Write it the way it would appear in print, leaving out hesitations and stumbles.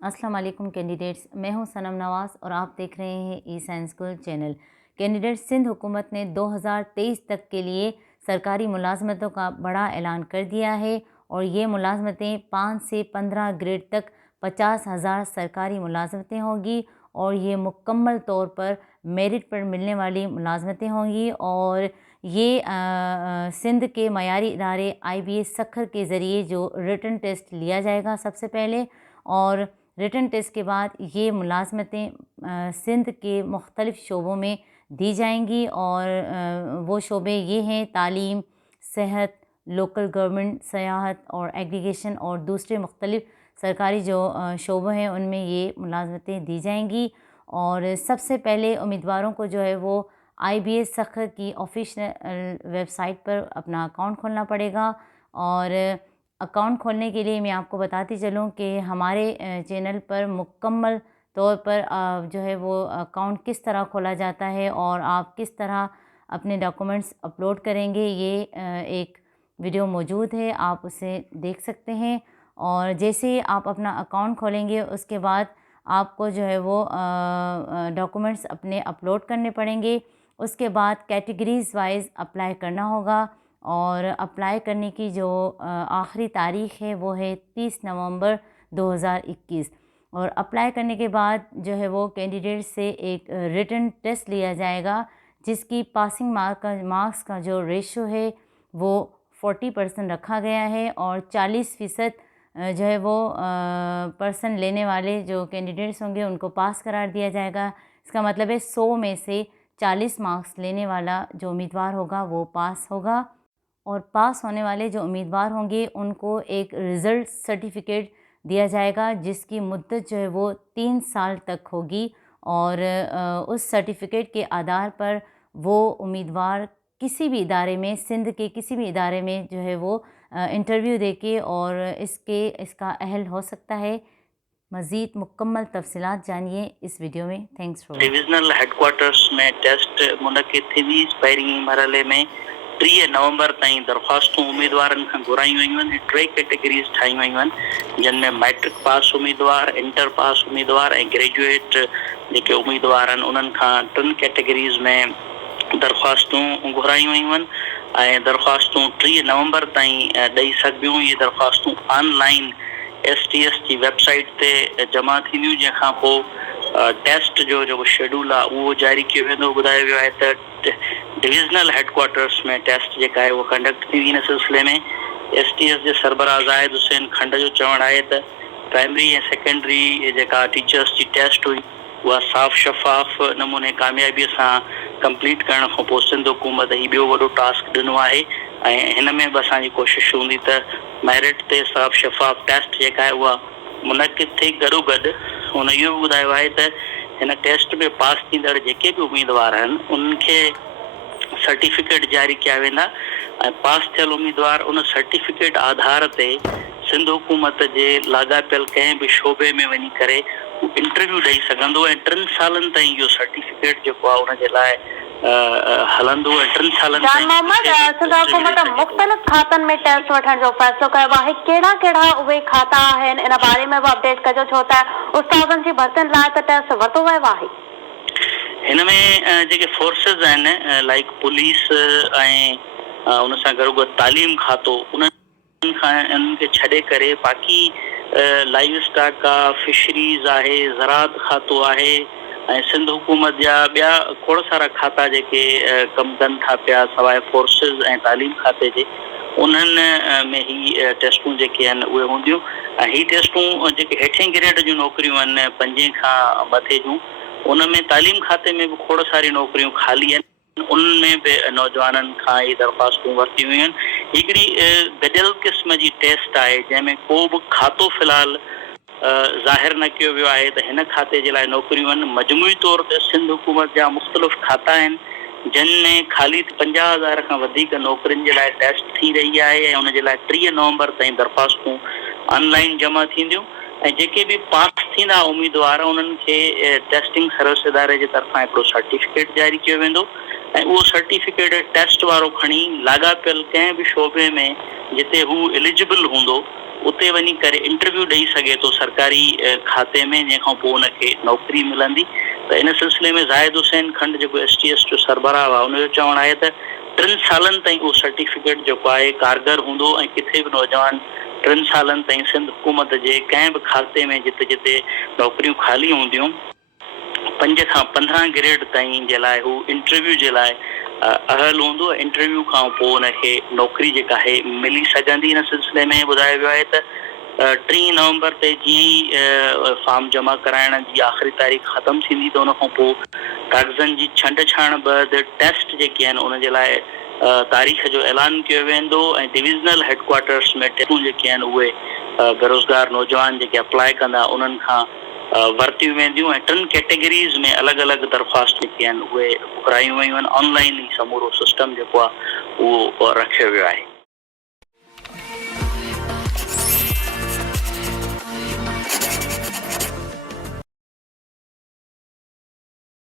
अस्सलाम वालेकुम कैंडिडेट्स, मैं हूं सनम नवाज़ और आप देख रहे हैं E science school channel. Candidates, Sindh हुकूमत ने 2023 तक के लिए सरकारी मुलाजमतों का बड़ा ऐलान कर दिया है और ये मुलाजमतें 5 से 15 ग्रेड तक 50,000 सरकारी मुलाजमतें होंगी और ये मुकम्मल तौर पर मेरिट पर मिलने वाली मुलाजमतें होंगी। और ये सिंध के मयारी इदारे IBS सखर के ज़रिए जो रिटन टेस्ट लिया जाएगा सबसे पहले, और रिटन टेस्ट के बाद ये मुलाजमतें सिंध के मुख्तलिफ़ शोबों में दी जाएंगी। और वो शोबे ये हैं: तालीम, सेहत, लोकल गवर्नमेंट, सयाहत और एग्रीगेशन और दूसरे मुख्तलिफ़ सरकारी जो शोबे हैं उनमें ये मुलाजमतें दी जाएंगी। और सबसे पहले उम्मीदवारों को जो है वो IBS सखर की ऑफिशियल वेबसाइट पर अपना अकाउंट खोलना पड़ेगा। और अकाउंट खोलने के लिए मैं आपको बताती चलूँ कि हमारे चैनल पर मुकम्मल तौर पर जो है वो अकाउंट किस तरह खोला जाता है और आप किस तरह अपने डॉक्यूमेंट्स अपलोड करेंगे, ये एक वीडियो मौजूद है, आप उसे देख सकते हैं। और जैसे ही आप अपना अकाउंट खोलेंगे उसके बाद आपको जो है वो डॉक्यूमेंट्स अपने अपलोड करने पड़ेंगे। उसके बाद कैटेगरीज़ वाइज अप्लाई करना होगा और अप्लाई करने की जो आखिरी तारीख़ है वो है 30 नवंबर 2021। और अप्लाई करने के बाद जो है वो कैंडिडेट से एक रिटन टेस्ट लिया जाएगा जिसकी पासिंग मार्क्स का जो रेशो है वो 40% रखा गया है और 40% जो है वो पर्सन लेने वाले जो कैंडिडेट्स होंगे उनको पास करार दिया जाएगा। इसका मतलब है 100 में से 40 मार्क्स लेने वाला जो उम्मीदवार होगा वो पास होगा। और पास होने वाले जो उम्मीदवार होंगे उनको एक रिज़ल्ट सर्टिफिकेट दिया जाएगा जिसकी मुद्दत जो है वो 3 साल तक होगी। और उस सर्टिफिकेट के आधार पर वो उम्मीदवार किसी भी इदारे में, सिंध के किसी भी इदारे में जो है वो इंटरव्यू देके और इसका अहल हो सकता है। मज़ीद मुकम्मल तफसीलात जानिए इस वीडियो में। Thanks for watching. Divisional headquarters में टेस्ट मुनक़िद थींदी। पहिरीं मरहले में 30 नवंबर ताईं दरख़्वास्तूं उम्मीदवारनि खां घुरायूं वयूं आहिनि। 3 कैटेगरीज़ ठाहियूं वयूं आहिनि जिन में मैट्रिक पास उम्मीदवार, इंटर पास उम्मीदवार ऐं ग्रेजुएट जेके उम्मीदवार आहिनि उन्हनि खां 3 कैटेगरीज़ में दरख़्वास्तूं घुरायूं वयूं आहिनि ऐं दरख़्वास्तूं 3 नवंबर ताईं ॾेई सघिबियूं। इहे दरख़्वास्तूं ऑनलाइन STS जी वेबसाइट ते जमा थींदियूं, जंहिंखां पोइ टेस्ट जो जेको शेड्यूल आहे उहो जारी कयो वेंदो। ॿुधायो वियो आहे त डिविजनल हेडक्वार्टर्स में टेस्ट जेका आहे उहा कंडक्ट थींदी। इन सिलसिले में STS जे सरबराह ज़ाहिद हुसैन खंड जो चवणु आहे त प्राइमरी ऐं सेकेंडरी जेका टीचर्स जी टेस्ट हुई उहा साफ़ शफ़ाफ़ नमूने कामयाबीअ सां कंप्लीट करण खां पोइ सिंध हुकूमत ही ॿियो वॾो टास्क ॾिनो आहे ऐं हिन में बि असांजी कोशिशि हूंदी त मेरिट ते साफ़ शफ़ाफ़ टेस्ट जेका आहे उहा मुनक़िद थिए। गॾोगॾु हुन इहो बि ॿुधायो आहे त हिन टेस्ट में पास थींदड़ जेके बि उम्मीदवार आहिनि उन्हनि खे सर्टिफिकेट जारी कया वेंदा ऐं पास थियल उम्मीदवार उन सर्टिफिकेट आधार ते सिंध हुकूमत जे लाॻापियल कंहिं बि शोबे में वञी करे इंटरव्यू ॾेई सघंदो ऐं 3 सालनि ताईं इहो सर्टिफिकेट जेको आहे उनजे लाइ हलंदो ऐं 3 सालनि जान मोहम्मद, सिंध हुकूमत मुख़्तलिफ़ खातनि में टेस्ट वठण जो फ़ैसिलो कयो आहे। कहिड़ा उहे खाता आहिनि इन बारे में बि अपडेट कजो, छो त उस्तादनि जी भर्तियुनि लाइ त टेस्ट वरितो वियो आहे। हिन में जेके फोर्सिस आहिनि लाइक पुलिस ऐं उन सां गॾोगॾु तालीम खातो, उन्हनि खां इन्हनि खे छॾे करे बाक़ी लाइव स्टॉक आहे, फिशरीज़ आहे, ज़राअत खातो आहे ऐं सिंध हुकूमत जा ॿिया खोड़ सारा खाता जेके कमु कनि था पिया सवाइ फोर्सिस ऐं तालीम खाते जे, उन्हनि में ही टेस्टूं जेके आहिनि उहे हूंदियूं। ऐं ही टेस्टूं जेके हेठें ग्रेड जूं नौकरियूं आहिनि 5 खां मथे जूं, उन में तालीम खाते में भी खोड़ सारी नौकरियों खाली हैं, उनमें भी नौजवाननि खां ये दरख़्वास्तूं वरती हुई हैं। हिकिड़ी गॾियल क़िस्म जी टेस्ट आहे जंहिंमें को बि खातो फ़िलहाल ज़ाहिर न कयो वियो आहे त हिन खाते जे लाइ नौकरियूं आहिनि। मजमूई तौर ते सिंध हुकूमत जा मुख़्तलिफ़ खाता आहिनि जिन में ख़ाली 50,000 खां वधीक नौकरियुनि जे लाइ टेस्ट थी रही आहे ऐं उन जे लाइ 30 नवंबर ताईं दरख़्वास्तूं ऑनलाइन जमा थींदियूं ऐं जेके भी पास थींदा उम्मीदवार उन्हनि खे टेस्टिंग सर्विस इदारे जे तरफ़ां हिकिड़ो सर्टिफिकेट जारी कयो वेंदो ऐं उहो सर्टिफिकेट टेस्ट वारो खणी लाॻापियल कंहिं बि शोबे में जिते हू एलिजिबल हूंदो उते वञी करे इंटरव्यू ॾेई सघे थो सरकारी खाते में, जंहिंखां पोइ उनखे नौकरी मिलंदी। त इन सिलसिले में ज़ाहिद हुसैन खंड जेको STS जो सरबराह आहे उनजो चवणु आहे त 3 सालनि ताईं उहो सर्टिफिकेट जेको आहे कारगर हूंदो ऐं किथे बि नौजवान 3 सालनि ताईं सिंध हुकूमत जे कंहिं बि खाते में जिते जिते नौकरियूं ख़ाली हूंदियूं 5 खां 15 ग्रेड ताईं जे लाइ हू इंटरव्यू जे लाइ अहल हूंदो। इंटरव्यू खां पोइ उनखे नौकरी जेका आहे मिली सघंदी। इन सिलसिले में ॿुधायो वियो आहे त 3 नवंबर ते जीअं ई फॉर्म जमा कराइण जी आख़िरी तारीख़ ख़तमु थींदी त उनखां पोइ कागज़नि जी छंड छाण बैदि टेस्ट जेके आहिनि उन जे लाइ तारीख़ जो ऐलान कयो वेंदो ऐं डिविज़नल हेडक्वार्टर्स में टेस्टूं जेके आहिनि उहे बेरोज़गार नौजवान जेके अप्लाई कंदा उन्हनि खां वरतियूं वेंदियूं ऐं 3 कैटेगरीज़ में अलॻि अलॻि दरख़्वास्त जेके आहिनि उहे घुरायूं वयूं आहिनि। ऑनलाइन ई समूरो सिस्टम जेको आहे उहो रखियो वियो आहे।